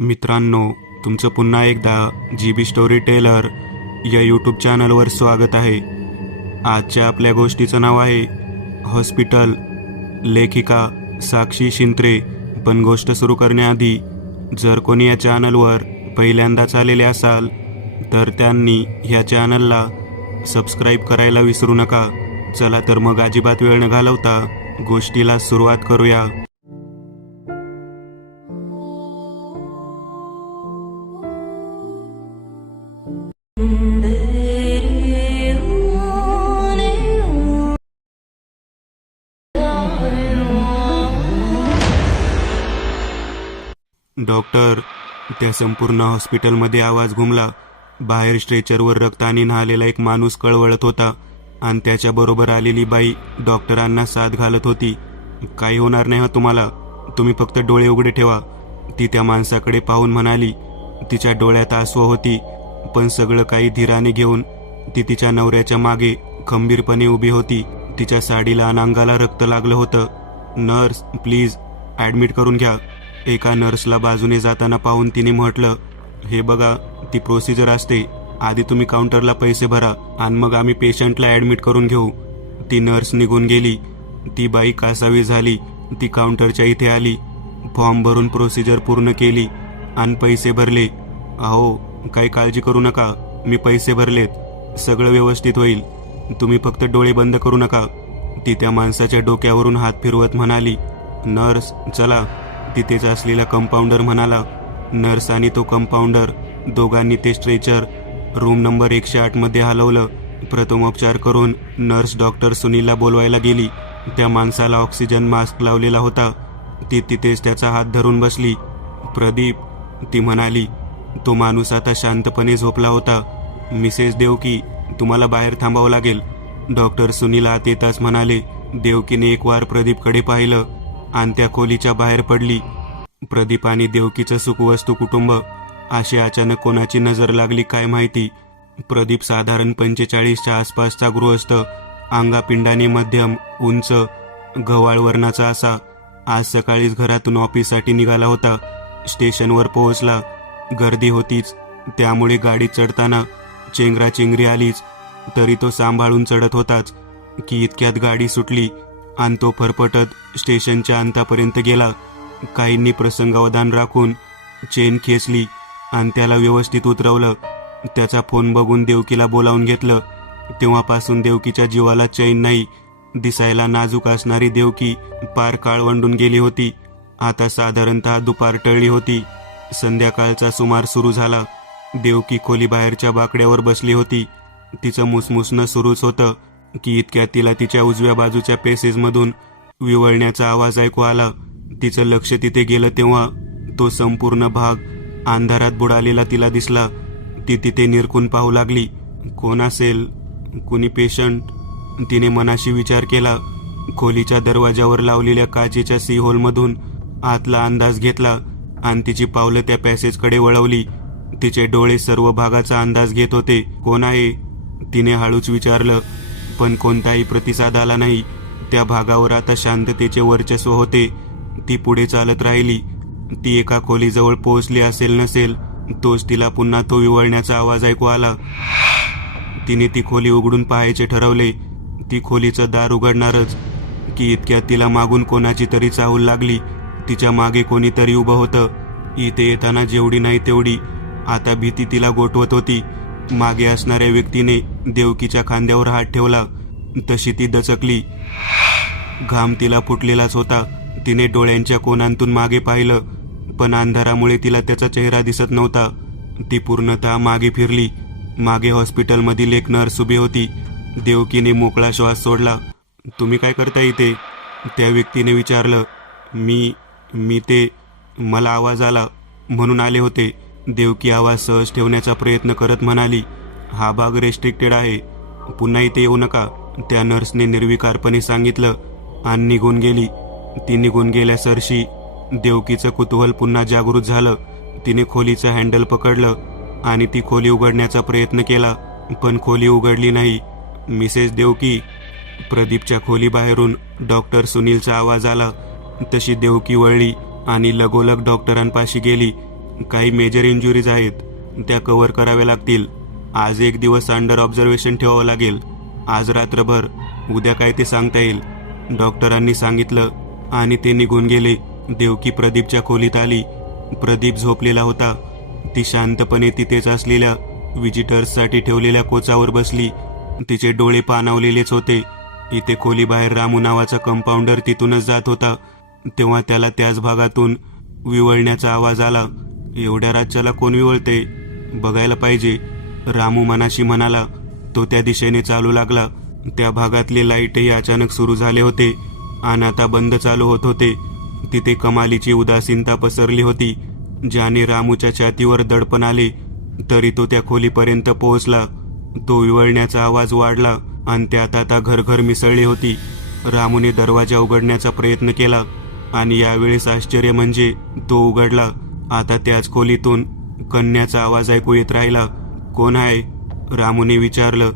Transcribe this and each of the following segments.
मित्रांनो, तुमचं पुन्हा एकदा GB स्टोरी टेलर या यूट्यूब चॅनलवर स्वागत आहे. आजच्या आपल्या गोष्टीचं नाव आहे हॉस्पिटल. लेखिका साक्षी शिंत्रे. पण गोष्ट सुरू करण्याआधी जर कोणी या चॅनलवर पहिल्यांदाच आलेले असाल तर त्यांनी ह्या चॅनलला सबस्क्राईब करायला विसरू नका. चला तर मग अजिबात वेळ न घालवता गोष्टीला सुरुवात करूया. डॉक्टर. त्या संपूर्ण हॉस्पिटलमध्ये आवाज घुमला. बाहेर स्ट्रेचरवर रक्ताने न्हालेला एक माणूस कळवळत होता आणि त्याच्याबरोबर आलेली बाई डॉक्टरांना साथ घालत होती. काही होणार नाही तुम्हाला, तुम्ही फक्त डोळे उघडे ठेवा, ती त्या माणसाकडे पाहून म्हणाली. तिच्या डोळ्यात आसू होती, पण सगळं काही धीराने घेऊन ती तिच्या नवऱ्याच्या मागे खंबीरपणे उभी होती. तिच्या साडीला आणि अंगाला रक्त लागलं होतं. नर्स, प्लीज ॲडमिट करून घ्या. एका नर्सला बाजूने जाताना पाहून तिने म्हटलं, हे बघा, ती प्रोसिजर असते. आधी तुम्ही काउंटरला पैसे भरा आणि मग आम्ही पेशंटला ॲडमिट करून घेऊ. ती नर्स निघून गेली. ती बाई कासावी झाली. ती काउंटरच्या इथे आली, फॉर्म भरून प्रोसिजर पूर्ण केली आणि पैसे भरले. अहो, काही काळजी करू नका, मी पैसे भरलेत, सगळं व्यवस्थित होईल, तुम्ही फक्त डोळे बंद करू नका. ती त्या माणसाच्या डोक्यावरून हात फिरवत म्हणाली. नर्स, चला. तिथेच असलेला कंपाऊंडर म्हणाला. नर्स आणि तो कंपाऊंडर दोघांनी ते स्ट्रेचर रूम नंबर 108 मध्ये हलवलं. प्रथमोपचार करून नर्स डॉक्टर सुनीलला बोलवायला गेली. त्या माणसाला ऑक्सिजन मास्क लावलेला होता. ती तिथेच त्याचा हात धरून बसली. प्रदीप, ती म्हणाली. तो माणूस आता शांतपणे झोपला होता. मिसेस देवकी, तुम्हाला बाहेर थांबावं लागेल, डॉक्टर सुनील आत येताच म्हणाले. देवकीने एक वार प्रदीपकडे पाहिलं आणि त्या खोलीच्या बाहेर पडली. प्रदीप आणि देवकीचं सुखवस्तू कुटुंब अशी अचानक कोणाची नजर लागली काय माहिती. प्रदीप साधारण 45च्या आसपासचा गृहस्थ, अंगापिंडाने मध्यम, उंच, गव्हाळ वर्णाचा असा. आज सकाळीच घरातून ऑफिससाठी निघाला होता. स्टेशनवर पोहोचला. गर्दी होतीच, त्यामुळे गाडीत चढताना चेंगराचेंगरी आलीच. तरी तो सांभाळून चढत होताच की इतक्यात गाडी सुटली आणि तो फरफटत स्टेशनच्या अंतापर्यंत गेला. काहींनी प्रसंगावधान राखून चेन खेचली आणि त्याला व्यवस्थित उतरवलं. त्याचा फोन बघून देवकीला बोलावून घेतलं. तेव्हापासून देवकीच्या जीवाला चैन नाही. दिसायला नाजूक असणारी देवकी पार काळवंडून गेली होती. आता साधारणतः दुपार टळली होती. संध्याकाळचा सुमार सुरू झाला. देवकी खोली बाहेरच्या बाकड्यावर बसली होती. तिचं मुसमुसणं सुरूच होतं की इतक्यात तिला तिच्या उजव्या बाजूच्या पॅसेजमधून विवळण्याचा आवाज ऐकू आला. तिचं लक्ष तिथे गेलं तेव्हा तो संपूर्ण भाग अंधारात बुडालेला तिला दिसला. ती तिथे निरखून पाहू लागली. कोण असेल? कुणी पेशंट? तिने मनाशी विचार केला. खोलीच्या दरवाजावर लावलेल्या काचेच्या सीहोलमधून आतला अंदाज घेतला आणि तिची पावलं त्या पॅसेजकडे वळवली. तिचे डोळे सर्व भागाचा अंदाज घेत होते. कोण आहे? तिने हळूच विचारलं, पण कोणताही प्रतिसाद आला नाही. त्या भागावर आता शांततेचे वर्चस्व होते. ती पुढे चालत राहिली. ती एका खोलीजवळ पोहोचली असेल नसेल तोच तिला पुन्हा तो विवळण्याचा आवाज ऐकू आला. तिने ती खोली उघडून पाहायचे ठरवले. ती खोलीचं दार उघडणारच की इतक्यात तिला मागून कोणाची तरी चाहूल लागली. तिच्या मागे कोणीतरी उभं होतं. इथे येताना जेवढी नाही तेवढी आता भीती तिला गोठवत होती. मागे असणाऱ्या व्यक्तीने देवकीच्या खांद्यावर हात ठेवला. तशी ती दचकली. घाम तिला फुटलेलाच होता. तिने डोळ्यांच्या कोनांतून मागे पाहिलं, पण अंधारामुळे तिला त्याचा चेहरा दिसत नव्हता. ती पूर्णतः मागे फिरली. मागे हॉस्पिटलमधील एक नर्स उभी होती. देवकीने मोकळा श्वास सोडला. तुम्ही काय करता इथे? त्या व्यक्तीने विचारलं. मी ते मला आवाज आला म्हणून आले होते. देवकी आवाज सहज ठेवण्याचा प्रयत्न करत म्हणाली. हा भाग रेस्ट्रिक्टेड आहे, पुन्हा इथे येऊ नका, त्या नर्सने निर्विकारपणे सांगितलं आणि निघून गेली. ती निघून गेल्यासरशी देवकीचं कुतूहल पुन्हा जागृत झालं. तिने खोलीचं हँडल पकडलं आणि ती खोली उघडण्याचा प्रयत्न केला, पण खोली उघडली नाही. मिसेस देवकी, प्रदीपच्या खोलीबाहेरून डॉक्टर सुनीलचा आवाज आला. तशी देवकी वळली आणि लगोलग डॉक्टरांपाशी गेली. काही मेजर इंजुरीज आहेत, त्या कव्हर कराव्या लागतील. आज एक दिवस अंडर ऑब्झर्वेशन ठेवावं लागेल. आज रात्रभर, उद्या काय ते सांगता येईल, डॉक्टरांनी सांगितलं आणि ते निघून गेले. देवकी प्रदीपच्या खोलीत आली. प्रदीप झोपलेला होता. ती शांतपणे तिथेच असलेल्या व्हिजिटर्ससाठी ठेवलेल्या कोचावर बसली. तिचे डोळे पाणावलेलेच होते. इथे खोलीबाहेर रामू नावाचा कंपाऊंडर तिथूनच जात होता. तेव्हा त्याला त्याच भागातून विवळण्याचा आवाज आला. एवढ्या रातच्याला कोण विवळते, बघायला पाहिजे, रामू मनाशी म्हणाला. तो त्या दिशेने चालू लागला. त्या भागातले लाईटही अचानक सुरू झाले होते आणि आता बंद चालू होत होते. तिथे कमालीची उदासीनता पसरली होती, ज्याने रामूच्या छातीवर दडपण आले. तरी तो त्या खोलीपर्यंत पोहोचला. तो विवळण्याचा आवाज वाढला आणि त्यात आता घरघर मिसळली होती. रामूने दरवाजा उघडण्याचा प्रयत्न केला आणि यावेळेस आश्चर्य म्हणजे तो उघडला. आता त्याच खोलीतून कन्याचा आवाज ऐकू येत राहिला. कोण आहे, रामूने विचारलं.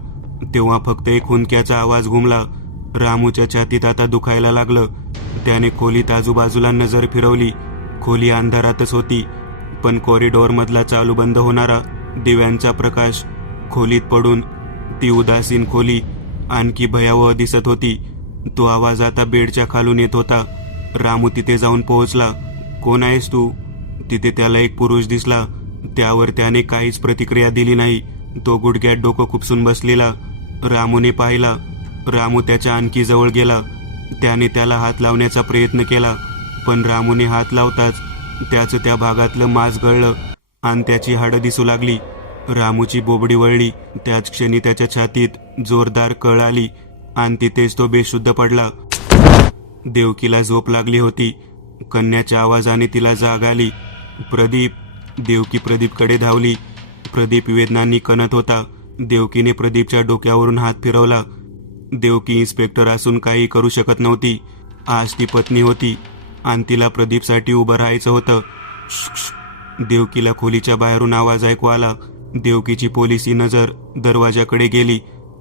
तेव्हा फक्त एक हुंदक्याचा आवाज घुमला. रामूच्या छातीत आता दुखायला लागलं. त्याने खोलीत आजूबाजूला नजर फिरवली. खोली अंधारातच होती, पण कॉरिडॉरमधला चालू बंद होणारा दिव्यांचा प्रकाश खोलीत पडून ती उदासीन खोली आणखी भयावह दिसत होती. तो आवाज आता बेडच्या खालून येत होता. रामू तिथे जाऊन पोहोचला. कोण आहेस तू? तिथे त्याला एक पुरुष दिसला. त्यावर त्याने काहीच प्रतिक्रिया दिली नाही. तो गुडघ्यात डोकं खुपसून बसलेला. रामूने पाहिला. रामू त्याच्या आणखी जवळ गेला. त्याने त्याला हात लावण्याचा प्रयत्न केला, पण रामूने हात लावताच त्याचं त्या भागातलं मांस गळलं आणि त्याची हाडं दिसू लागली. रामूची बोबडी वळली. त्याच क्षणी त्याच्या छातीत जोरदार कळ आली आणि तिथेच तो बेशुद्ध पडला. देवकीला झोप लागली होती. कन्याच्या आवाजाने तिला जाग आली. प्रदीप! देवकी प्रदीपकडे धावली. प्रदीप वेदनांनी कणत होता. देवकीने प्रदीपच्या डोक्यावरून हात फिरवला. देवकी इन्स्पेक्टर असून काही करू शकत नव्हती. आज ती पत्नी होती आणि तिला प्रदीपसाठी उभं राहायचं होतं. देवकीला खोलीच्या बाहेरून आवाज ऐकू आला. देवकीची पोलिसी नजर दरवाजाकडे गेली.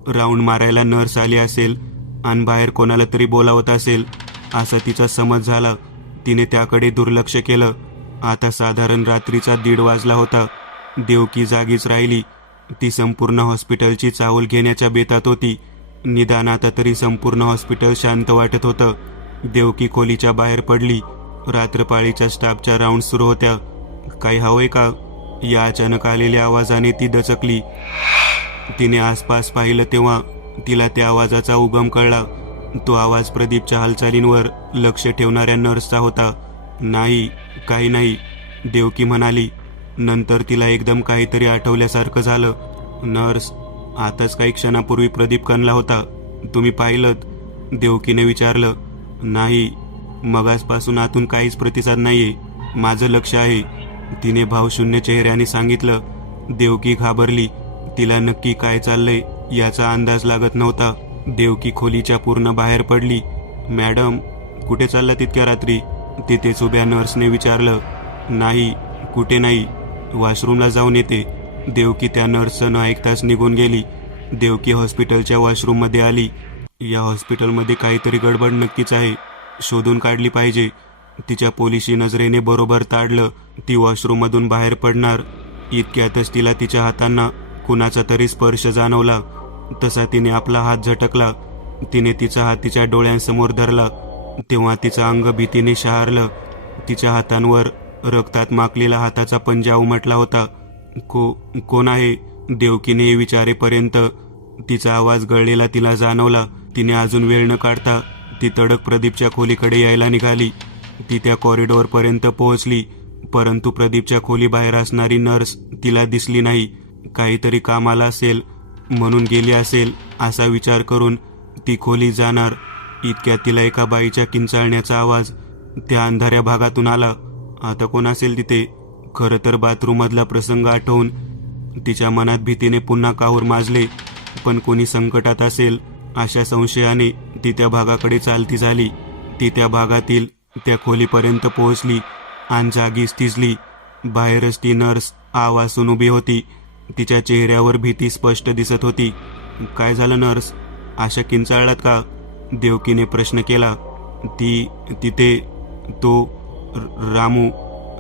राऊंड मारायला नर्स आली असेल आणि बाहेर कोणाला तरी बोलावत असेल असा तिचा समज झाला. तिने त्याकडे दुर्लक्ष केलं. आता साधारण रात्रीचा 1:30 वाजला होता. देवकी जागीच राहिली. ती संपूर्ण हॉस्पिटलची चावल घेण्याच्या बेतात होती. निदान आता तरी संपूर्ण हॉस्पिटल शांत वाटत होतं. देवकी खोलीच्या बाहेर पडली. रात्रपाळीच्या स्टाफच्या राऊंड सुरू होत्या. काही हवंय का, या अचानक आलेल्या आवाजाने ती दचकली. तिने आसपास पाहिलं तेव्हा तिला त्या आवाजाचा उगम कळला. तो आवाज प्रदीपच्या हालचालींवर लक्ष ठेवणाऱ्या नर्सचा होता. नाही, काही नाही, देवकी म्हणाली. नंतर तिला एकदम काहीतरी आठवल्यासारखं झालं. नर्स, आताच काही क्षणापूर्वी प्रदीप कणला होता, तुम्ही पाहिलंत? देवकीने विचारलं. नाही, मगासपासून आतून काहीच प्रतिसाद नाहीये, माझं लक्ष आहे, तिने भावशून्य चेहऱ्याने सांगितलं. देवकी घाबरली. तिला नक्की काय चाललंय याचा अंदाज लागत नव्हता. देवकी खोलीच्या पूर्ण बाहेर पडली. मॅडम, कुठे चालला तितक्या रात्री? तिथेच उभ्या नर्सने विचारलं. नाही, कुठे नाही, वॉशरूमला जाऊन येते. देवकी त्या नर्सचं न ऐकताच निघून गेली. देवकी हॉस्पिटलच्या वॉशरूममध्ये आली. या हॉस्पिटलमध्ये काहीतरी गडबड नक्कीच आहे, शोधून काढली पाहिजे. तिच्या पोलिशी नजरेने बरोबर ताडलं. ती वॉशरूममधून बाहेर पडणार इतक्यातच तिला तिच्या हातांना कुणाचा तरी स्पर्श जाणवला. तसा तिने आपला हात झटकला. तिने तिचा हात तिच्या डोळ्यांसमोर धरला. तेव्हा तिचं अंग भीतीने शहारलं. तिच्या हातांवर रक्तात माखलेला हाताचा पंजा उमटला होता. कोण आहे? देवकीने हे विचारेपर्यंत तिचा आवाज गळलेला तिला जाणवला. तिने अजून वेळ न काढता ती तडक प्रदीपच्या खोलीकडे यायला निघाली. ती त्या कॉरिडॉरपर्यंत पोहोचली, परंतु प्रदीपच्या खोलीबाहेर असणारी नर्स तिला दिसली नाही. काहीतरी कामाला असेल म्हणून गेली असेल असा विचार करून ती खोलीत जाणार इतक्यात तिला एका बाईच्या किंचाळण्याचा आवाज त्या अंधाऱ्या भागातून आला. आता कोण असेल तिथे? खरं तर बाथरूममधला प्रसंग आठवून तिच्या मनात भीतीने पुन्हा काहूर माजले. पण कोणी संकटात असेल अशा संशयाने ती त्या भागाकडे चालती झाली. ती त्या भागातील त्या खोलीपर्यंत पोहोचली आणि जागीच थिजली. बाहेरच ती नर्स आवासून उभी होती. तिच्या चेहऱ्यावर भीती स्पष्ट दिसत होती. काय झालं नर्स, अशा किंचाळलात का? देवकीने प्रश्न केला. तिथे तो रामू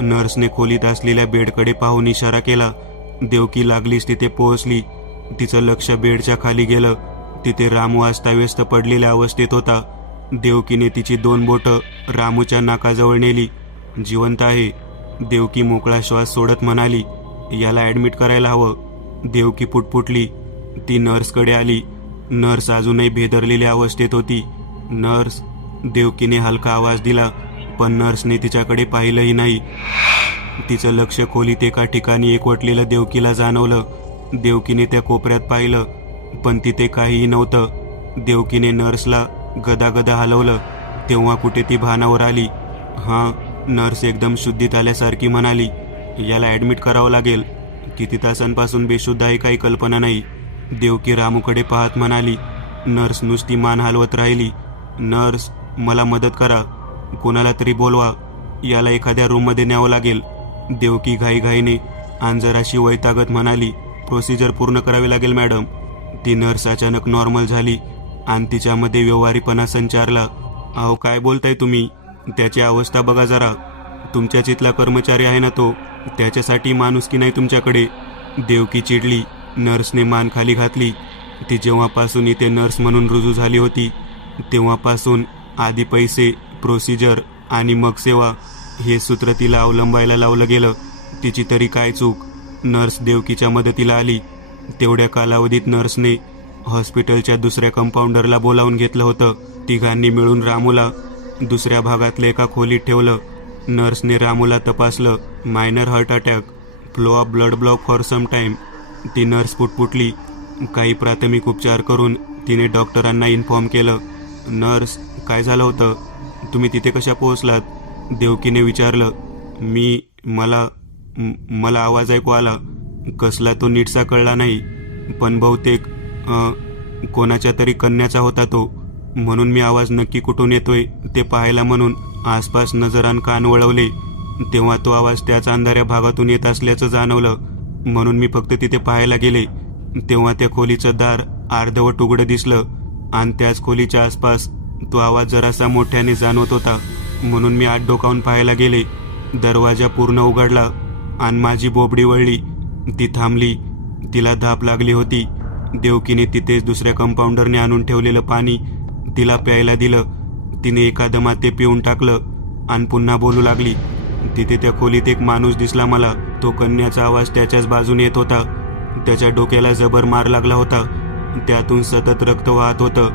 नर्सने खोलीत असलेल्या बेडकडे पाहून इशारा केला. देवकी लागलीच तिथे पोहोचली. तिचं लक्ष बेडच्या खाली गेलं. तिथे रामू अस्ताव्यस्त पडलेल्या अवस्थेत होता. देवकीने तिची 2 बोटं रामूच्या नाकाजवळ नेली. जिवंत आहे. देवकी मोकळा श्वास सोडत म्हणाली, याला ॲडमिट करायला हवं. देवकी पुटपुटली. ती नर्सकडे आली. नर्स अजूनही भेदरलेल्या अवस्थेत होती. नर्स. देवकीने हलका आवाज दिला, पण नर्सने तिच्याकडे पाहिलंही नाही. तिचं लक्ष खोलीत एका ठिकाणी एकवटलेलं देवकीला जाणवलं. देवकीने त्या कोपऱ्यात पाहिलं, पण तिथे काहीही नव्हतं. देवकीने नर्सला गदागदा हलवलं. तेव्हा कुठे ती भानावर आली. हां, नर्स एकदम शुद्धीत आल्यासारखी म्हणाली, याला ॲडमिट करावं लागेल. किती तासांपासून बेशुद्ध आहे काही कल्पना नाही. देवकी रामूकडे पाहत म्हणाली. नर्स नुसती मान हलवत राहिली. नर्स, मला मदत करा. कोणाला तरी बोलवा. याला एखाद्या रूममध्ये न्यावं लागेल. देवकी घाईघाईने आणि जराशी वैतागत म्हणाली, प्रोसिजर पूर्ण करावी लागेल मॅडम. ती नर्स अचानक नॉर्मल झाली आणि तिच्यामध्ये व्यवहारीपणा संचारला. अहो, काय बोलताय तुम्ही? त्याची अवस्था बघा जरा. तुमच्या चितला कर्मचारी आहे ना तो, त्याच्यासाठी माणुसकी नाही तुमच्याकडे. देवकी चिडली. नर्सने मान खाली घातली. ती जेव्हापासून इथे नर्स म्हणून रुजू झाली होती तेव्हापासून आधी पैसे, प्रोसिजर आणि मग सेवा हे सूत्र तिला अवलंबायला लावलं गेलं. तिची तरी काय चूक? नर्स देवकीच्या मदतीला आली. तेवढ्या कालावधीत नर्सने हॉस्पिटलच्या दुसऱ्या कंपाऊंडरला बोलावून घेतलं होतं. तिघांनी मिळून रामूला दुसऱ्या भागातल्या एका खोलीत ठेवलं. नर्सने रामूला तपासलं. Minor heart attack, flow of blood block for some time. ती नर्स पुटपुटली. काही प्राथमिक उपचार करून तिने डॉक्टरांना इन्फॉर्म केलं. नर्स, काय झालं होतं? तुम्ही तिथे कशा पोहोचलात? देवकीने विचारलं. मला आवाज ऐकू आला. कसला तो नीटसा कळला नाही, पण बहुतेक कोणाच्या तरी कन्याचा होता तो. म्हणून मी आवाज नक्की कुठून येतोय ते पाहायला म्हणून आसपास नजर आणि कान वळवले. तेव्हा तो आवाज त्याच अंधाऱ्या भागातून येत असल्याचं जाणवलं. म्हणून मी फक्त तिथे पाहायला गेले. तेव्हा त्या खोलीचं दार अर्धवट उघडं दिसलं आणि त्याच खोलीच्या आसपास तो आवाज जरासा मोठ्याने जाणवत होता. म्हणून मी आत डोकावून पाहायला गेले. दरवाजा पूर्ण उघडला आणि माझी बोबडी वळली. ती थांबली. तिला धाप लागली होती. देवकीने तिथेच दुसऱ्या कंपाऊंडरने आणून ठेवलेलं पाणी तिला प्यायला दिलं. तिने एका दमात ते पिऊन टाकलं आणि पुन्हा बोलू लागली. तिथे त्या खोलीत एक माणूस दिसला मला. तो कन्याचा आवाज त्याच्याच बाजूने येत होता. त्याच्या डोक्याला जबर मार लागला होता. त्यातून सतत रक्त वाहत होतं.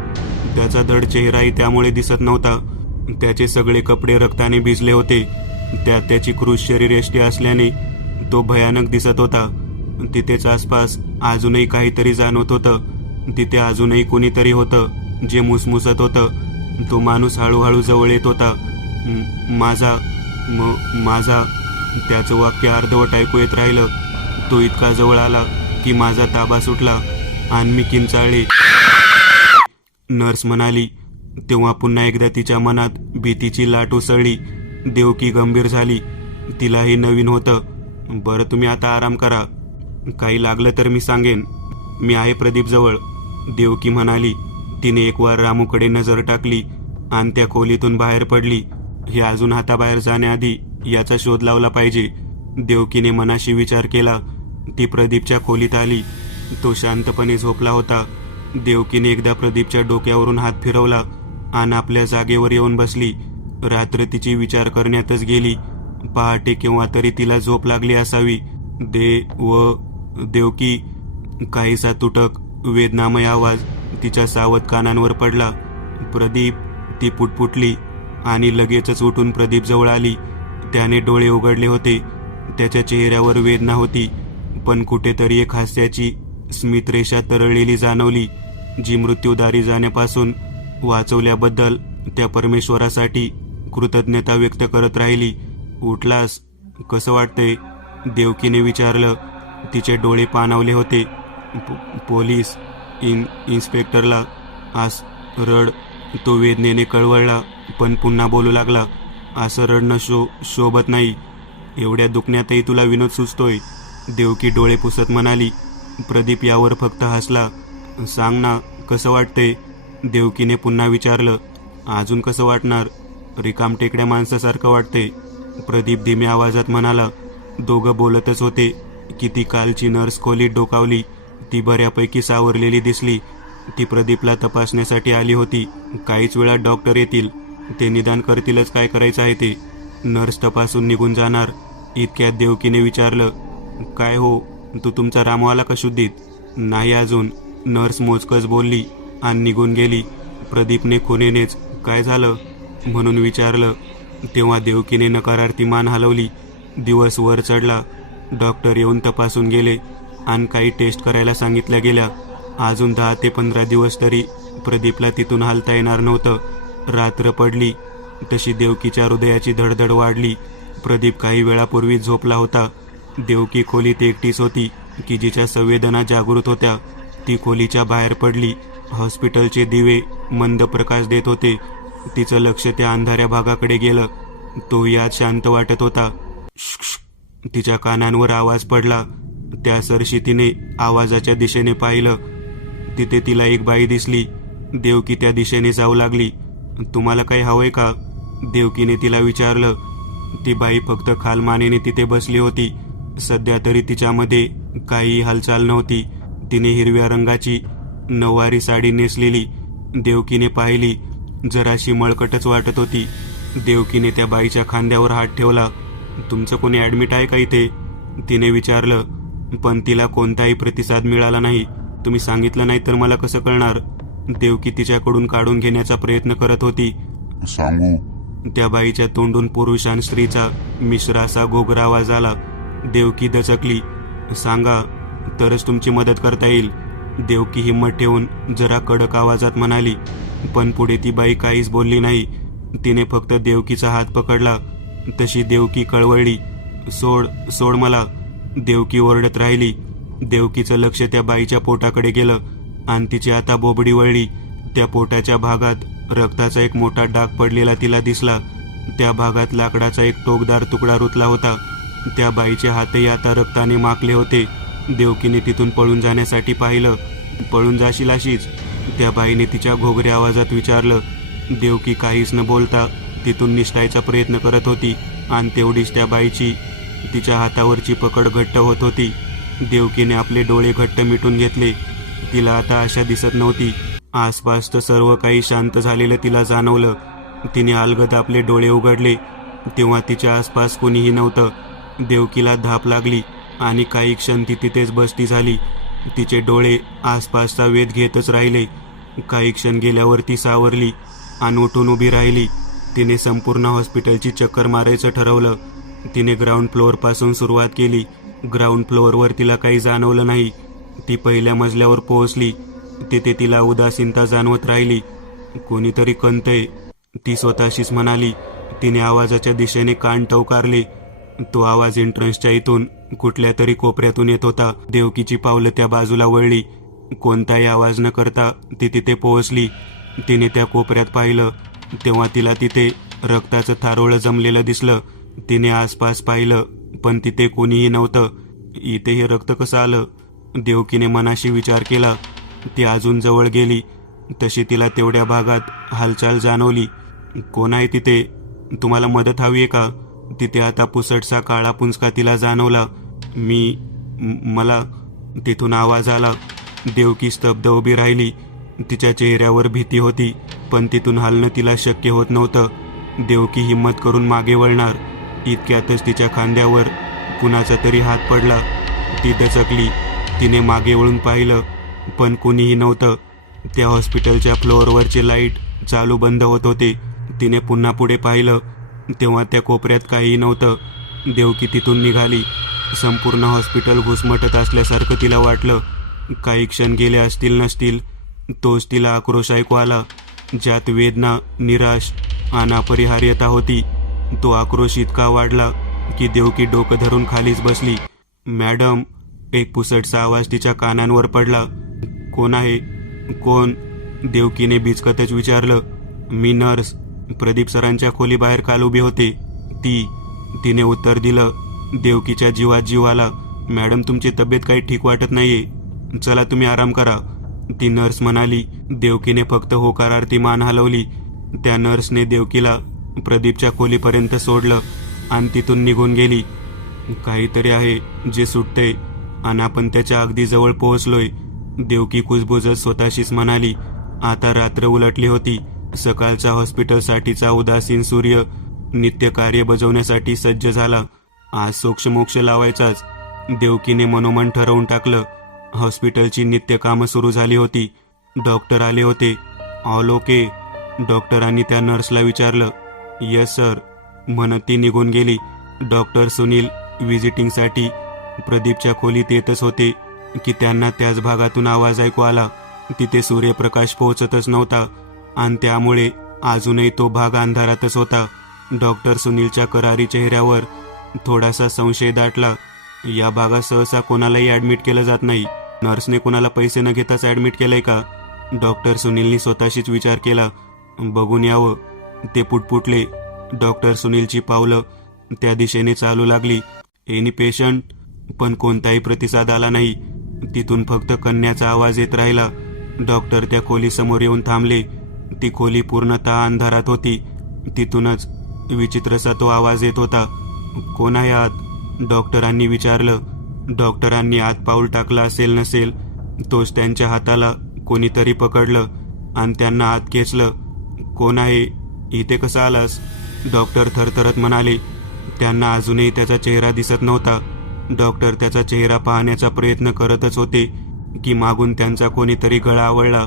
त्याचा धड चेहराही त्यामुळे दिसत नव्हता. त्याचे सगळे कपडे रक्ताने भिजले होते. त्यात त्याची क्रूज शरीरयष्टी असल्याने तो भयानक दिसत होता. तिथेच आसपास अजूनही काहीतरी जाणवत होतं. तिथे अजूनही कोणीतरी होतं जे मुसमुसत होतं. तो माणूस हळूहळू जवळ येत होता. माझा त्याचं वाक्य अर्धवट ऐकू येत राहिलं. तो इतका जवळ आला की माझा ताबा सुटला आणि मी किंचाळले. नर्स म्हणाली. तेव्हा पुन्हा एकदा तिच्या मनात भीतीची लाट उसळली. देवकी गंभीर झाली. तिलाही नवीन होतं. बरं, तुम्ही आता आराम करा. काही लागलं तर मी सांगेन. मी आहे प्रदीपजवळ, देवकी म्हणाली. तिने एक वार रामूकडे नजर टाकली आणि त्या खोलीतून बाहेर पडली. हे अजून हाताबाहेर जाण्याआधी याचा शोध लावला पाहिजे. देवकीने मनाशी विचार केला. ती प्रदीपच्या खोलीत आली. तो शांतपणे झोपला होता. देवकीने एकदा प्रदीपच्या डोक्यावरून हात फिरवला आणि आपल्या जागेवर येऊन बसली. रात्र तिची विचार करण्यातच गेली. पहाटे केव्हा तरी तिला झोप लागली असावी. देवकी. काहीसा तुटक वेदनामय आवाज तिच्या सावध कानांवर पडला. प्रदीप. ती पुटपुटली आणि लगेचच उठून प्रदीपजवळ आली. त्याने डोळे उघडले होते. त्याच्या चेहऱ्यावर वेदना होती, पण कुठेतरी एक हास्याची स्मितरेषा तरळलेली जाणवली, जी मृत्यूदारी जाण्यापासून वाचवल्याबद्दल त्या परमेश्वरासाठी कृतज्ञता व्यक्त करत राहिली. उठलास? कसं वाटतंय? देवकीने विचारलं. तिचे डोळे पाणावले होते. पोलीस इन्स्पेक्टरला रड. तो वेदनेने कळवळला, पण पुन्हा बोलू लागला. असं रडणं शोभत नाही. एवढ्या दुखण्यातही तुला विनोद सुचतोय. देवकी डोळे पुसत म्हणाली. प्रदीप यावर फक्त हसला. सांग ना, कसं वाटतंय? देवकीने पुन्हा विचारलं. अजून कसं वाटणार? रिकामटेकड्या माणसासारखं वाटतंय. प्रदीप धीम्या आवाजात म्हणाला. दोघं बोलतच होते की ती कालची नर्स खोलीत डोकावली. ती बऱ्यापैकी सावरलेली दिसली. ती प्रदीपला तपासण्यासाठी आली होती. काहीच वेळात डॉक्टर येतील, ते निदान करतीलच काय करायचं आहे ते. नर्स तपासून निघून जाणार इतक्यात देवकीने विचारलं, काय हो, तू तुमचा रामवाला का शुद्धीत? नाही अजून, नर्स मोजकच बोलली आणि निघून गेली. प्रदीपने खुनेनेच काय झालं म्हणून विचारलं. तेव्हा देवकीने नकारार्थी मान हलवली. दिवस वर चढला. डॉक्टर येऊन तपासून गेले आणि काही टेस्ट करायला सांगितल्या गेल्या. अजून 10 ते 15 दिवस तरी प्रदीपला तिथून हालता येणार नव्हतं. रात्र पडली तशी देवकीच्या हृदयाची धडधड वाढली. प्रदीप काही वेळापूर्वी झोपला होता. देवकी खोलीत एकटीच होती की जिच्या संवेदना जागृत होत्या. ती खोलीच्या बाहेर पडली. हॉस्पिटलचे दिवे मंद प्रकाश देत होते. तिचं लक्ष त्या अंधाऱ्या भागाकडे गेलं. तो यात शांत वाटत होता. तिच्या कानांवर आवाज पडला. त्या सरशी तिने आवाजाच्या दिशेने पाहिलं. तिथे तिला एक बाई दिसली. देवकी त्या दिशेने जाऊ लागली. तुम्हाला काही हवंय का? देवकीने तिला विचारलं. ती बाई फक्त खालमानेने तिथे बसली होती. सध्या तरी तिच्यामध्ये काही हालचाल नव्हती. तिने हिरव्या रंगाची नऊवारी साडी नेसलेली. देवकीने पाहिली. जराशी मळकटच वाटत होती. देवकीने त्या बाईच्या खांद्यावर हात ठेवला. तुमचं कोणी ॲडमिट आहे का इथे? तिने विचारलं. पण तिला कोणताही प्रतिसाद मिळाला नाही. तुम्ही सांगितलं नाही तर मला कसं कळणार? देवकी तिच्याकडून काढून घेण्याचा प्रयत्न करत होती. सांगू? त्या बाईच्या तोंडून पुरुष आणि स्त्रीचा मिश्र असा घोगरा आवाज आला. देवकी दचकली. सांगा, तरच तुमची मदत करता येईल. देवकी हिंमत ठेवून जरा कडक आवाजात म्हणाली. पण पुढे ती बाई काहीच बोलली नाही. तिने फक्त देवकीचा हात पकडला. तशी देवकी कळवळली. सोड, सोड मला. देवकी ओरडत राहिली. देवकीचं लक्ष त्या बाईच्या पोटाकडे गेलं आणि तिची आता बोबडी वळली. त्या पोटाच्या भागात रक्ताचा एक मोठा डाग पडलेला तिला दिसला. त्या भागात लाकडाचा एक टोकदार तुकडा रुतला होता. त्या बाईचे हातही आता रक्ताने माखले होते. देवकीने तिथून पळून जाण्यासाठी पाहिलं. पळून जाशील अशीच? त्या बाईने तिच्या घोगऱ्या आवाजात विचारलं. देवकी काहीच न बोलता तिथून निसटायचा प्रयत्न करत होती आणि तेवढीच त्या बाईची तिच्या हातावरची पकड घट्ट होत होती. देवकीने आपले डोळे घट्ट मिटून घेतले. तिला आता आशा दिसत नव्हती. आसपासचं सर्व काही शांत झालेलं तिला जाणवलं. तिने अलगद आपले डोळे उघडले. तेव्हा तिच्या आसपास कोणीही नव्हतं. देवकीला धाप लागली आणि काही क्षण ती तिथेच बसती झाली. तिचे डोळे आसपासचा वेध घेतच राहिले. काही क्षण गेल्यावर ती सावरली आणि उठून उभी राहिली. तिने संपूर्ण हॉस्पिटलची चक्कर मारायचं ठरवलं. तिने ग्राउंड फ्लोअरपासून सुरुवात केली. ग्राउंड फ्लोअरवर तिला काही जाणवलं नाही. ती पहिल्या मजल्यावर पोहोचली. तिथे तिला उदासीनता जाणवत राहिली. कोणीतरी कंतय, ती स्वतःशीच म्हणाली. तिने आवाजाच्या दिशेने कान टवकारले. तो आवाज एंट्रन्सच्या इथून कुठल्या तरी कोपऱ्यातून येत होता. देवकीची पावलं त्या बाजूला वळली. कोणताही आवाज न करता ती तिथे पोहोचली. तिने त्या कोपऱ्यात पाहिलं तेव्हा तिला तिथे रक्ताचं थारोळं जमलेलं दिसलं. तिने आसपास पाहिलं पण तिथे कोणीही नव्हतं. इथे हे रक्त कसं आलं? देवकीने मनाशी विचार केला. ती अजून जवळ गेली तशी तिला तेवढ्या भागात हालचाल जाणवली. कोण आहे तिथे? तुम्हाला मदत हवी आहे का? तिथे आता पुसटसा काळा पुंजका तिला जाणवला. मला तिथून आवाज आला. देवकी स्तब्ध उभी राहिली. तिच्या चेहऱ्यावर भीती होती पण तिथून हलणं तिला शक्य होत नव्हतं. देवकी हिंमत करून मागे वळणार इतक्यातच तिच्या खांद्यावर कुणाचा तरी हात पडला. ती दचकली. तिने मागे वळून पाहिलं पण कुणीही नव्हतं. त्या हॉस्पिटलच्या फ्लोअरवरचे लाईट चालू बंद होत होते. तिने पुन्हा पुढे पाहिलं तेव्हा त्या कोपऱ्यात काहीही नव्हतं. देवकी तिथून निघाली. संपूर्ण हॉस्पिटल घुसमटत असल्यासारखं तिला वाटलं. काही क्षण गेले असतील नसतील तोच तिला आक्रोश ऐकू आला, ज्यात वेदना, निराश आणि अपरिहार्यता होती. तो आक्रोश इतका वाढला की देवकी डोकं धरून खालीच बसली. मॅडम, एक पुसटसा आवाज तिच्या कानांवर पडला. कोण आहे? कोण? देवकीने बिचकतच विचारलं. मी नर्स. प्रदीप सरांच्या खोलीबाहेर काल उभी होते. तिने उत्तर दिलं. देवकीच्या जीवात जीव आला. मॅडम, तुमची तब्येत काही ठीक वाटत नाहीये. चला तुम्ही आराम करा, ती नर्स म्हणाली. देवकीने फक्त होकारार्थी मान हलवली. त्या नर्सने देवकीला प्रदीपच्या खोलीपर्यंत सोडलं. आणि तिथून निघून गेली. काहीतरी आहे जे सुटते आणि आपण त्याच्या अगदी जवळ पोहोचलोय, देवकी कुजबुजत स्वतःशीच म्हणाली. आता रात्र उलटली होती. सकाळचा हॉस्पिटलसाठीचा उदासीन सूर्य नित्य कार्य बजावण्यासाठी सज्ज झाला. आज सोक्षमोक्ष लावायचाच देवकीने मनोमन ठरवून टाकलं. हॉस्पिटलची नित्य कामं सुरू झाली होती. डॉक्टर आले होते. All okay? डॉक्टरांनी त्या नर्सला विचारलं. येस सर म्हणत ती निघून गेली. डॉक्टर सुनील व्हिजिटिंगसाठी प्रदीपच्या खोलीत येतच होते की त्यांना त्याच भागातून आवाज ऐकू आला. तिथे सूर्यप्रकाश पोहोचतच नव्हता आणि त्यामुळे अजूनही तो भाग अंधारातच होता. डॉक्टर सुनीलच्या करारी चेहऱ्यावर थोडासा संशय दाटला. या भागात सहसा कोणालाही ॲडमिट केलं जात नाही. नर्सने कोणाला पैसे न घेताच ॲडमिट केलंय का? डॉक्टर सुनीलनी स्वतःशीच विचार केला. बघून यावं ते पुटपुटले. डॉक्टर सुनीलची पावलं त्या दिशेने चालू लागली. Any patient? पण कोणताही प्रतिसाद आला नाही. तिथून फक्त कन्याचा आवाज येत राहिला. डॉक्टर त्या खोलीसमोर येऊन थांबले. ती खोली पूर्णतः अंधारात होती. तिथूनच विचित्रसा तो आवाज येत होता. कोण आहे आत? डॉक्टरांनी विचारलं. डॉक्टरांनी आत पाऊल टाकलं असेल नसेल तोच त्यांच्या हाताला कोणीतरी पकडलं आणि त्यांना आत खेचलं. कोण आहे? इथे कसा आलास? डॉक्टर थरथरत म्हणाले. त्यांना अजूनही त्याचा चेहरा दिसत नव्हता. डॉक्टर त्याचा चेहरा पाहण्याचा प्रयत्न करतच होते की मागून त्यांचा कोणीतरी गळा आवळला.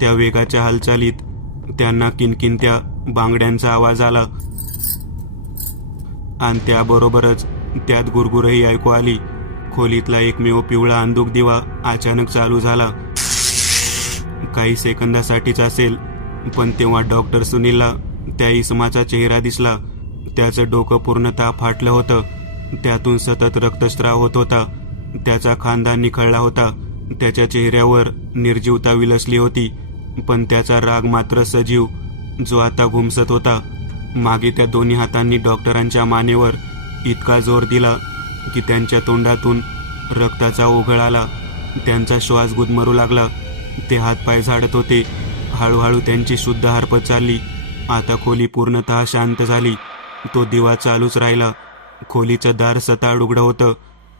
त्या वेगाच्या हालचालीत त्यांना किणकिणत्या बांगड्यांचा आवाज आला आणि त्याबरोबरच त्यात गुरगुरही ऐकू आली. खोलीतला एकमेव पिवळा अंधूक दिवा अचानक चालू झाला. काही सेकंदासाठीच असेल, पण तेव्हा डॉक्टर सुनीलला त्या इसमाचा चेहरा दिसला. त्याचं डोकं पूर्णतः फाटलं होतं. त्यातून सतत रक्तस्राव होत होता. त्याचा खांदा निखळला होता. त्याच्या चेहऱ्यावर निर्जीवता विलसली होती, पण त्याचा राग मात्र सजीव, जो आता घुमसत होता. मागे त्या दोन्ही हातांनी डॉक्टरांच्या मानेवर इतका जोर दिला की त्यांच्या तोंडातून रक्ताचा ओघळ आला. त्यांचा श्वास गुदमरू लागला. ते हातपाय झाडत होते. हळूहळू त्यांची शुद्ध हरपत चालली. आता खोली पूर्णतः शांत झाली. तो दिवा चालूच राहिला. खोलीचं दार सताड उघडं होतं.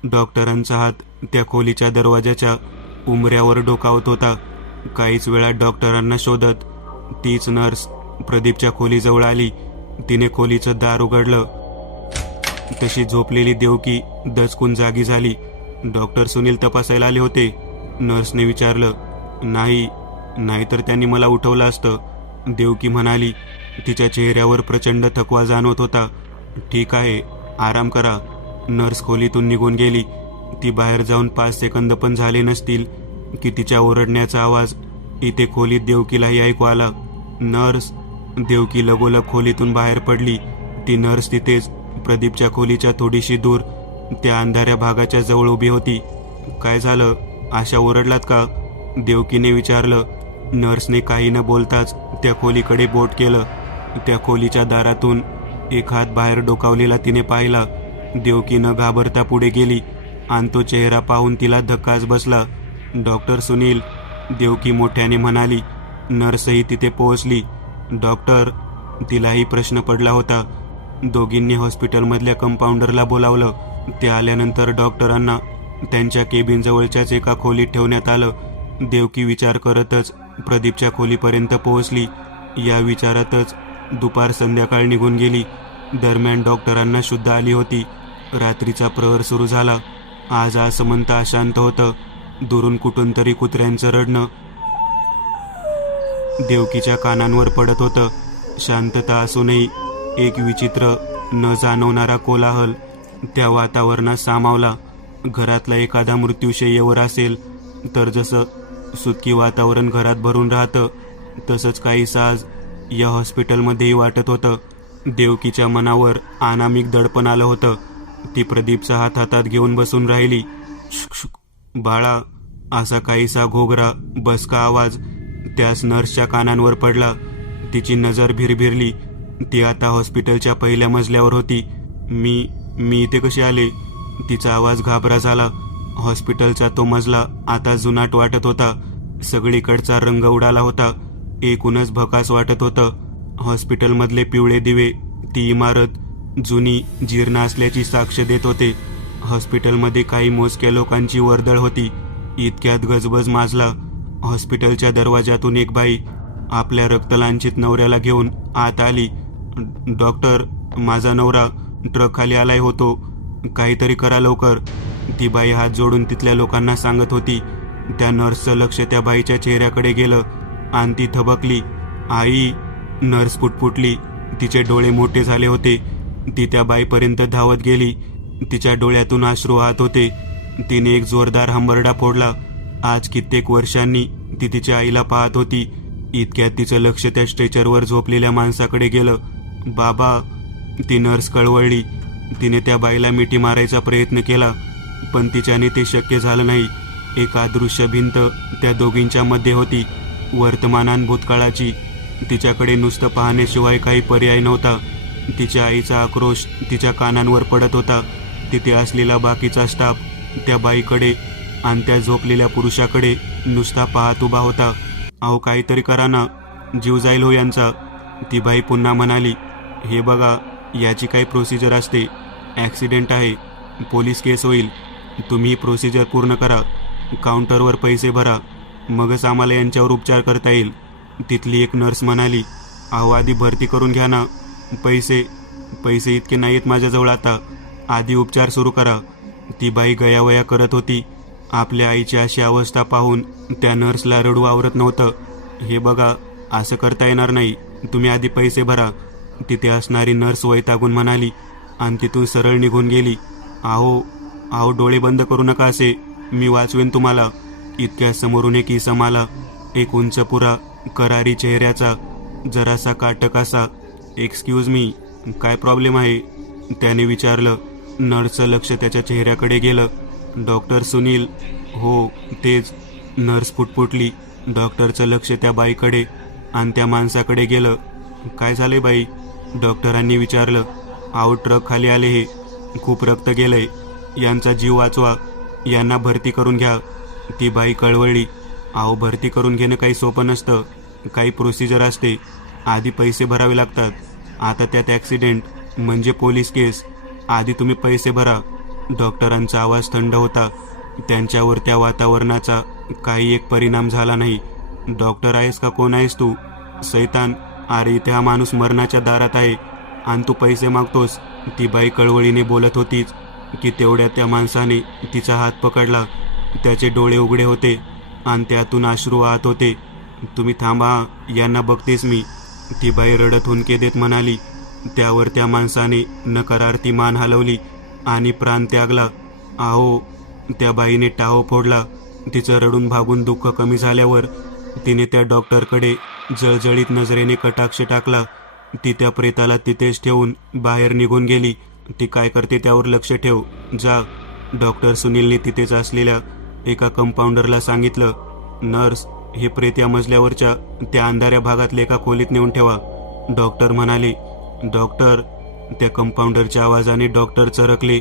डॉक्टरांचा हात त्या खोलीच्या दरवाजाच्या उंबऱ्यावर डोकावत होता. काहीच वेळात डॉक्टरांना शोधत तीच नर्स प्रदीपच्या खोलीजवळ आली. तिने खोलीचं दार उघडलं. तशी झोपलेली देवकी दचकून जागी झाली. डॉक्टर सुनील तपासायला आले होते? नर्सने विचारलं. नाहीतर त्यांनी मला उठवलं असतं, देवकी म्हणाली. तिच्या चेहऱ्यावर प्रचंड थकवा जाणवत होता. ठीक आहे, आराम करा. नर्स खोलीतून निघून गेली. ती बाहेर जाऊन 5 सेकंद पण झाले नसतील की तिच्या ओरडण्याचा आवाज इथे खोलीत देवकीलाही ऐकू आला. नर्स! देवकी लगोलग खोलीतून बाहेर पडली. ती नर्स तिथेच प्रदीपच्या खोलीच्या थोडीशी दूर त्या अंधाऱ्या भागाच्या जवळ उभी होती. काय झालं? आशा ओरडलात का? देवकीने विचारलं. नर्सने काही न बोलताच त्या खोलीकडे बोट केलं. त्या खोलीच्या दारातून एक हात बाहेर डोकावलेला तिने पाहिला. देवकी न घाबरता पुढे गेली आणि तो चेहरा पाहून तिला धक्काच बसला. डॉक्टर सुनील! देवकी मोठ्याने म्हणाली. नर्सही तिथे पोहोचली. डॉक्टर! तिलाही प्रश्न पडला होता. दोघींनी हॉस्पिटलमधल्या कंपाऊंडरला बोलावलं. ते आल्यानंतर डॉक्टरांना त्यांच्या केबिनजवळच्याच एका खोलीत ठेवण्यात आलं. देवकी विचार करतच प्रदीपच्या खोलीपर्यंत पोहोचली. या विचारातच दुपार संध्याकाळ निघून गेली. दरम्यान डॉक्टरांना शुद्ध आली होती. रात्रीचा प्रहर सुरू झाला. आज आसमंत अशांत होतं. दुरून कुठून तरी कुत्र्यांचं रडणं देवकीच्या कानांवर पडत होतं. शांतता असूनही एक विचित्र न जाणवणारा कोलाहल त्या वातावरणात सामावला. घरातला एखादा मृत्यूशय्येवर असेल तर जसं सुतकी वातावरण घरात भरून राहतं, तसंच काहीसं आज या हॉस्पिटलमध्येही वाटत होतं. देवकीच्या मनावर अनामिक दडपण आलं होतं. ती प्रदीपचा हात हातात घेऊन बसून राहिली. शुक बाळा! असा काहीसा घोगरा बसका आवाज त्याच नर्सच्या कानांवर पडला. तिची नजर भिरभिरली. ती आता हॉस्पिटलच्या पहिल्या मजल्यावर होती. मी इथे कशी आले? तिचा आवाज घाबरा झाला. हॉस्पिटलचा तो मजला आता जुनाट वाटत होता. सगळीकडचा रंग उडाला होता. एकूणच भकास वाटत होतं. हॉस्पिटलमधले पिवळे दिवे, ती इमारत, जुनी जीर्ण असल्याची साक्ष देत होते. हॉस्पिटलमध्ये काही मोजक्या लोकांची वर्दळ होती. इतक्यात गजबज माजला. हॉस्पिटलच्या दरवाजातून एक बाई आपल्या रक्तलांछित नवऱ्याला घेऊन आत आली. डॉक्टर, माझा नवरा ट्रक खाली आलाय होतो, काहीतरी करा लवकर, ती बाई हात जोडून तिथल्या लोकांना सांगत होती. त्या नर्सचं लक्ष त्या बाईच्या चेहऱ्याकडे गेलं आणि ती थबकली. आई, नर्स पुटपुटली. तिचे डोळे मोठे झाले होते. ती त्या बाईपर्यंत धावत गेली. तिच्या डोळ्यातून अश्रू वाहत होते. तिने एक जोरदार हंबरडा फोडला. आज कित्येक वर्षांनी ती तिच्या आईला पाहत होती. इतक्यात तिचं लक्ष त्या स्ट्रेचरवर झोपलेल्या माणसाकडे गेलं. बाबा, ती नर्स कळवळली. तिने त्या बाईला मिठी मारायचा प्रयत्न केला, पण तिच्याने ते शक्य झालं नाही. एक अदृश्य भिंत त्या दोघींच्या मध्ये होती, वर्तमान आणि भूतकाळाची. तिच्याकडे नुसतं पाहण्याशिवाय काही पर्याय नव्हता. तिच्या आईचा आक्रोश तिच्या कानांवर पडत होता. तिथे असलेला बाकीचा स्टाफ त्या बाईकडे आणि त्या झोपलेल्या पुरुषाकडे नुसता पाहत उभा होता. अहो, काहीतरी करा ना, जीव जाईल हो यांचा, ती बाई पुन्हा म्हणाली. हे बघा, याची काही प्रोसिजर असते. ॲक्सिडेंट आहे, पोलीस केस होईल. तुम्ही प्रोसिजर पूर्ण करा, काउंटरवर पैसे भरा, मगच आम्हाला यांच्यावर उपचार करता येईल, तिथली एक नर्स म्हणाली. अहो, आधी भरती करून घ्या ना. पैसे इतके नाहीत माझ्याजवळ आता, आधी उपचार सुरू करा, ती बाई गयावया करत होती. आपल्या आईची अशी अवस्था पाहून त्या नर्सला रडू आवरत नव्हतं. हे बघा, असं करता येणार नाही, तुम्ही आधी पैसे भरा, तिथे असणारी नर्स वैतागून म्हणाली आणि तिथून सरळ निघून गेली. अहो, डोळे बंद करू नका असे, मी वाचवेन तुम्हाला. इतक्या समोरून एक इसम आला. एक उंचपुरा, करारी चेहऱ्याचा, जरासा काटक असा. एक्सक्यूज मी, काय प्रॉब्लेम आहे, त्याने विचारलं. नर्सचं लक्ष त्याच्या चेहऱ्याकडे गेलं. डॉक्टर सुनील? हो, तेच, नर्स पुटपुटली. डॉक्टरचं लक्ष त्या बाईकडे आणि त्या माणसाकडे गेलं. काय झाले बाई, डॉक्टरांनी विचारलं. अहो, ट्रक खाली आले, हे खूप रक्त गेलंय, यांचा जीव वाचवा, यांना भरती करून घ्या, ती बाई कळवळली. अहो, भरती करून घेणं काही सोपं नसतं, काही प्रोसिजर असते, आधी पैसे भरावे लागतात. आता त्यात ॲक्सिडेंट म्हणजे पोलीस केस, आधी तुम्ही पैसे भरा. डॉक्टरांचा आवाज थंड होता. त्यांच्यावर त्या वातावरणाचा काही एक परिणाम झाला नाही. डॉक्टर आहेस का कोण आहेस तू, सैतान? अरे, इथे हा माणूस मरणाच्या दारात आहे आणि तू पैसे मागतोस, ती बाई कळवळीने बोलत होतीच की तेवढ्या त्या माणसाने तिचा हात पकडला. त्याचे डोळे उघडे होते आणि त्यातून अश्रू वाहत होते. तुम्ही थांबा, यांना बघतेस मी, ती बाई रडत हुंदके देत म्हणाली. त्यावर त्या माणसाने नकारार्थी मान हलवली आणि प्राण त्यागला. अहो, त्या बाईने टाहो फोडला. तिचं रडून भागून दुःख कमी झाल्यावर तिने त्या डॉक्टरकडे जळजळीत नजरेने कटाक्ष टाकला. ती त्या प्रेताला तिथेच ठेवून बाहेर निघून गेली. ती काय करते त्यावर लक्ष ठेव, जा, डॉक्टर सुनीलने तिथेच असलेल्या एका कंपाऊंडरला सांगितलं. नर्स, हे प्रेत या मजल्यावरच्या त्या अंधाऱ्या भागातल्या एका खोलीत नेऊन ठेवा, डॉक्टर म्हणाले. डॉक्टर, त्या कंपाऊंडरच्या आवाजाने डॉक्टर चरकले.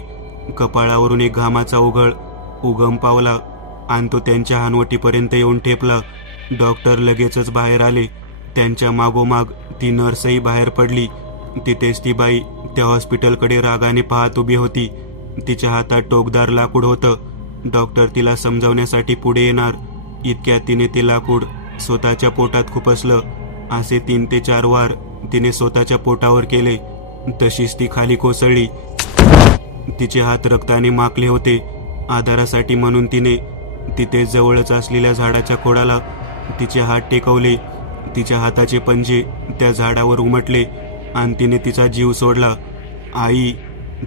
कपाळावरून एक घामाचा उगम पावला आणि तो त्यांच्या हानवटीपर्यंत येऊन ठेपला. डॉक्टर लगेचच बाहेर आले. त्यांच्या मागोमाग ती नर्सही बाहेर पडली. तिथेच ती बाई त्या हॉस्पिटलकडे रागाने पाहत उभी होती. तिच्या हातात टोकदार लाकूड होतं. डॉक्टर तिला समजावण्यासाठी पुढे येणार, इतक्यात तिने ते लाकूड स्वतःच्या पोटात खुपसलं. असे 3 ते 4 वार तिने स्वतःच्या पोटावर केले. तशीच ती खाली कोसळली. तिचे हात रक्ताने माखले होते. आधारासाठी म्हणून तिने तिथे जवळच असलेल्या झाडाच्या खोडाला तिचे हात टेकवले. तिच्या हाताचे पंजे त्या झाडावर उमटले आणि तिने तिचा जीव सोडला. आई,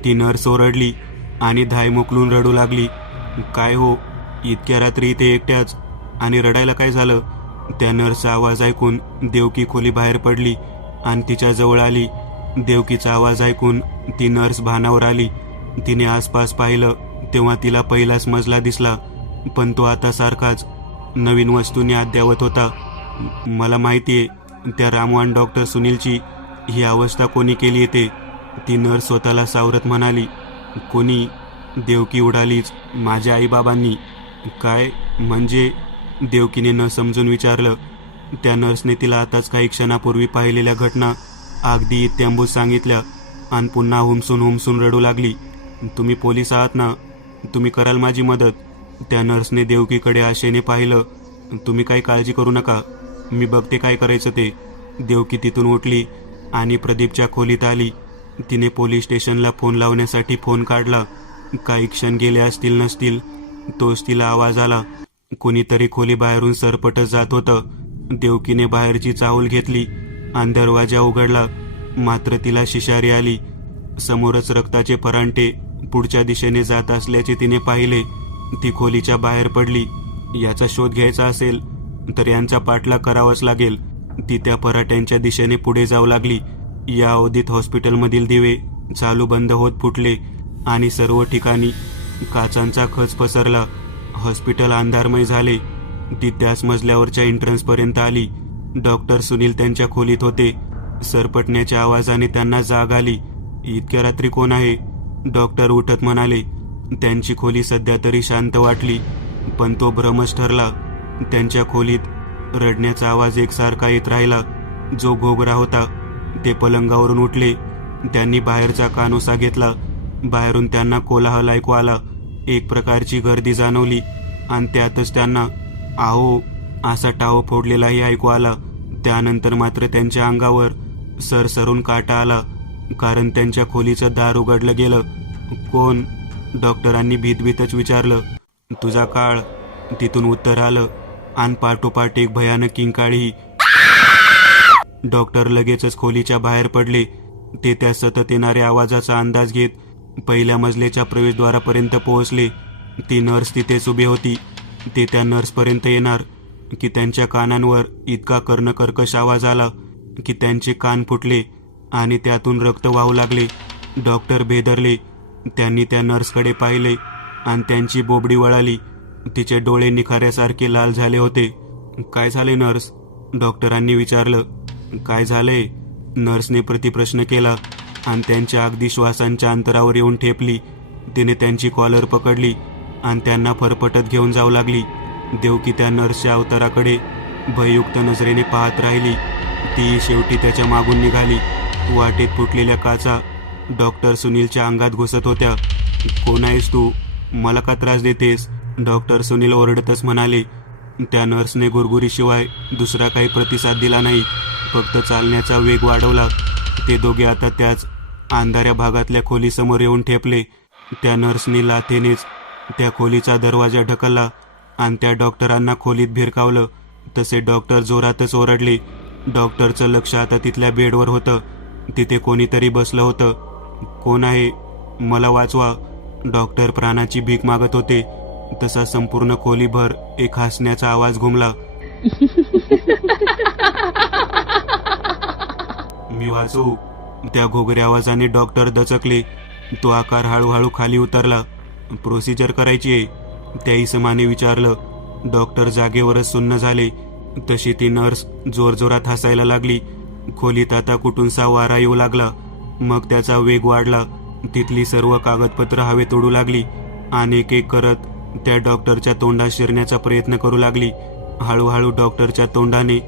ती नर्स ओरडली आणि धाय मोकलून रडू लागली. काय हो, इतक्या रात्री इथे एकट्याच, आणि रडायला काय झालं? त्या नर्सचा आवाज ऐकून देवकी खोली बाहेर पडली आणि तिच्या जवळ आली. देवकीचा आवाज ऐकून ती नर्स भानावर आली. तिने आसपास पाहिलं तेव्हा तिला पहिलाच मजला दिसला, पण तो आता सारखाच नवीन वस्तूने अद्यावत होता. मला माहितीये, त्या रामवान डॉक्टर सुनीलची ही अवस्था कोणी केली येते, ती नर्स स्वतःला सावरत म्हणाली. कोणी? देवकी उडालीच. माझ्या आईबाबांनी. काय म्हणजे? देवकीने न समजून विचारलं. त्या नर्सने तिला आताच काही क्षणापूर्वी पाहिलेल्या घटना अगदी इत्यांभूत सांगितल्या. आणि पुन्हा हुमसून हुमसून रडू लागली. तुम्ही पोलीस आहात ना, तुम्ही कराल माझी मदत. त्या नर्सने देवकीकडे आशेने पाहिलं. तुम्ही काही काळजी करू नका, मी बघते काय करायचं ते. देवकी तिथून उठली आणि प्रदीपच्या खोलीत आली. तिने पोलीस स्टेशनला फोन लावण्यासाठी फोन काढला. काही क्षण गेले असतील नसतील, तोच तिला आवाज आला. कुणीतरी खोली बाहेरून सरपटत जात होतं. देवकीने बाहेरची चाहूल घेतली आणि दरवाजा उघडला. मात्र तिला शिशारी आली. समोरच रक्ताचे परांठे पुढच्या दिशेने जात असल्याचे तिने पाहिले. ती खोलीच्या बाहेर पडली. याचा शोध घ्यायचा असेल तर यांचा पाठलाग करावाच लागेल. ती त्या पराठ्यांच्या दिशेने पुढे जाऊ लागली. या अवधीत हॉस्पिटलमधील दिवे चालू बंद होत फुटले आणि सर्व ठिकाणी काचांचा खच पसरला. हॉस्पिटल अंधारमय झाले. ती त्याच मजल्यावरच्या एंट्रन्सपर्यंत आली. डॉक्टर सुनील त्यांच्या खोलीत होते. सरपटण्याच्या आवाजाने त्यांना जाग आली. इतक्या रात्री कोण आहे? डॉक्टर उठत म्हणाले. त्यांची खोली सध्या तरी शांत वाटली, पण तो भ्रमच ठरला. त्यांच्या खोलीत रडण्याचा आवाज एकसारखा येत राहिला. जो घोगरा होता ते पलंगावरून उठले. त्यांनी बाहेरचा कानोसा घेतला. बाहेरून त्यांना कोलाहल ऐकू आला. एक प्रकारची गर्दी जाणवली आणि त्यातच त्यांना आहो असा टाहो फोडलेलाही ऐकू आला. त्यानंतर मात्र त्यांच्या अंगावर सरसरून काटा आला, कारण त्यांच्या खोलीचं दार उघडलं गेलं. कोण? डॉक्टरांनी भीतभीतच विचारलं. तुझा काळ, तिथून उत्तर आलं आणि पाठोपाठ एक भयानक किंकाळी. डॉक्टर लगेचच खोलीच्या बाहेर पडले. ते त्या सतत येणाऱ्या आवाजाचा अंदाज घेत पहिल्या मजल्याच्या प्रवेशद्वारापर्यंत पोहोचले. ती नर्स तिथेच उभी होती. ते त्या नर्सपर्यंत येणार की त्यांच्या कानांवर इतका कर्णकर्कश आवाज आला की त्यांचे कान फुटले आणि त्यातून रक्त वाहू लागले. डॉक्टर भेदरले. त्यांनी त्या नर्सकडे पाहिले आणि त्यांची बोबडी वळाली. तिचे डोळे निखाऱ्यासारखे लाल झाले होते. काय झाले नर्स? डॉक्टरांनी विचारलं. काय झालंय? नर्सने प्रतिप्रश्न केला आणि त्यांच्या अगदी श्वासांच्या अंतरावर येऊन ठेपली. तिने त्यांची कॉलर पकडली आणि त्यांना फरफटत घेऊन जाऊ लागली. देवकी त्या नर्सच्या अवताराकडे भययुक्त नजरेने पाहत राहिली. ती शेवटी त्याच्या मागून निघाली. वाटेत फुटलेल्या काचा डॉक्टर सुनीलच्या अंगात घुसत होत्या. कोण आहेस तू? मला का त्रास देतेस? डॉक्टर सुनील ओरडतच म्हणाले. त्या नर्सने गुरगुरीशिवाय दुसरा काही प्रतिसाद दिला नाही, फक्त चालण्याचा वेग वाढवला. ते दोघे आता त्याच अंधाऱ्या भागातल्या खोलीसमोर येऊन ठेपले. त्या नर्सने लाथेनेच त्या खोलीचा दरवाजा ढकलला आणि त्या डॉक्टरांना खोलीत भिरकावलं. तसे डॉक्टर जोरातच ओरडले. डॉक्टरचं लक्ष आता तिथल्या बेडवर होतं. तिथे कोणीतरी बसलं होतं. कोण आहे? मला वाचवा. डॉक्टर प्राणाची भीक मागत होते. तसा संपूर्ण खोलीभर एक हसण्याचा आवाज घुमला. मी वाचू? त्या घोगऱ्या आवाजाने डॉक्टर दचकले. तो आकार हळूहळू खाली उतरला. प्रोसिजर करायची आहे? त्या इसमाने विचारलं. डॉक्टर जागेवरच सुन्न झाले. तशी ती नर्स जोरजोरात हसायला लागली. खोलीत आता कुठूनसा वारा येऊ लागला. मग त्याचा वेग वाढला. तिथली सर्व कागदपत्र हवेत उडू लागली आणि एक एक करत त्या डॉक्टरच्या तोंडात शिरण्याचा प्रयत्न करू लागली. हळूहळू डॉक्टरच्या तोंडाने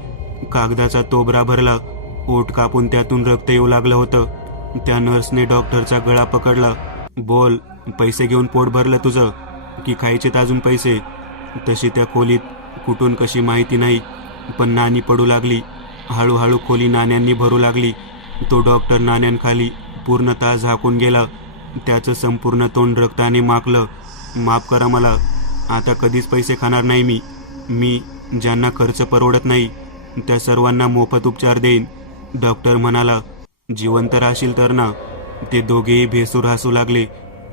कागदाचा तोबरा भरला. ओठ कापून त्यातून रक्त येऊ लागलं होतं. त्या नर्सने डॉक्टरचा गळा पकडला. बोल, पैसे घेऊन पोट भरलं तुझं की खायचेत अजून पैसे? तशी त्या खोलीत कुठून कशी माहिती नाही, पण नाणी पडू लागली. हळूहळू खोली नाण्यांनी भरू लागली. तो डॉक्टर नाण्यांखाली पूर्णतः झाकून गेला. त्याचं संपूर्ण तोंड रक्ताने माखलं. माफ करा मला, आता कधीच पैसे खाणार नाही मी ज्यांना खर्च परवडत नाही त्या सर्वांना मोफत उपचार देईन. डॉक्टर म्हणाला. जिवंत राहशील तर ना? ते दोघेही भेसूर हसू लागले.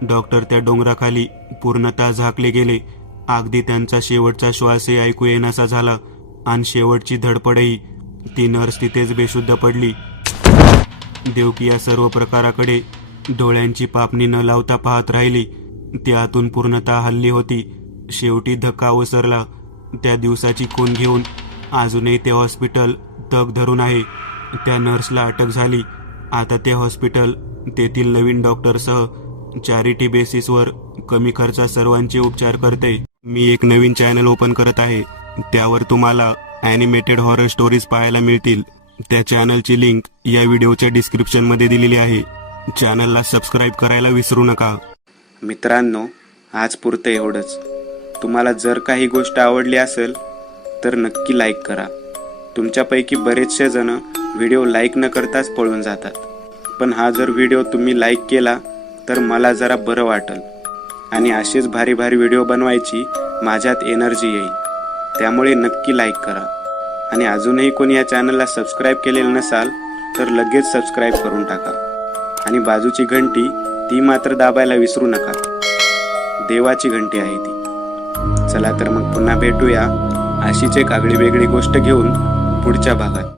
डॉक्टर त्या डोंगराखाली पूर्णतः झाकले गेले. अगदी त्यांचा शेवटचा श्वासही ऐकू येण्याचा झाला आणि शेवटची धडपडही. ती नर्स तिथेच बेशुद्ध पडली. देवकी या सर्व प्रकाराकडे डोळ्यांची पापणी न लावता पाहत राहिली. ती आतून पूर्णतः हल्ली होती. शेवटी धक्का ओसरला. त्या दिवसाची खून घेऊन अजूनही ते हॉस्पिटल तग धरून आहे. त्या नर्सला अटक झाली. आता ते हॉस्पिटल तेथील नवीन डॉक्टरसह चॅरिटी बेसिसवर कमी खर्चात सर्वांचे उपचार करते. मी एक नवीन चॅनल ओपन करत आहे. त्यावर तुम्हाला ॲनिमेटेड हॉरर स्टोरीज पाहायला मिळतील. त्या चॅनलची लिंक या व्हिडिओच्या डिस्क्रिप्शनमध्ये दिलेली आहे. चॅनलला सबस्क्राईब करायला विसरू नका. मित्रांनो, आज पुरतं एवढंच. तुम्हाला जर काही गोष्ट आवडली असेल तर नक्की लाईक करा. तुमच्यापैकी बरेचसे जण व्हिडिओ लाईक न करताच पळून जातात, पण हा जर व्हिडिओ तुम्ही लाईक केला तर मला जरा बरं वाटेल आणि असेच भारी भारी व्हिडिओ बनवायची माझ्यात एनर्जी येईल. त्यामुळे नक्की लाईक करा आणि अजूनही कोणी या चॅनलला सबस्क्राईब केलेलं नसाल तर लगेच सबस्क्राईब करून टाका आणि बाजूची घंटी ती मात्र दाबायला विसरू नका. देवाची घंटी आहे ती. चला तर मग पुन्हा भेटूया अशीच एक आगळी वेगळी गोष्ट घेऊन पुढच्या भागात.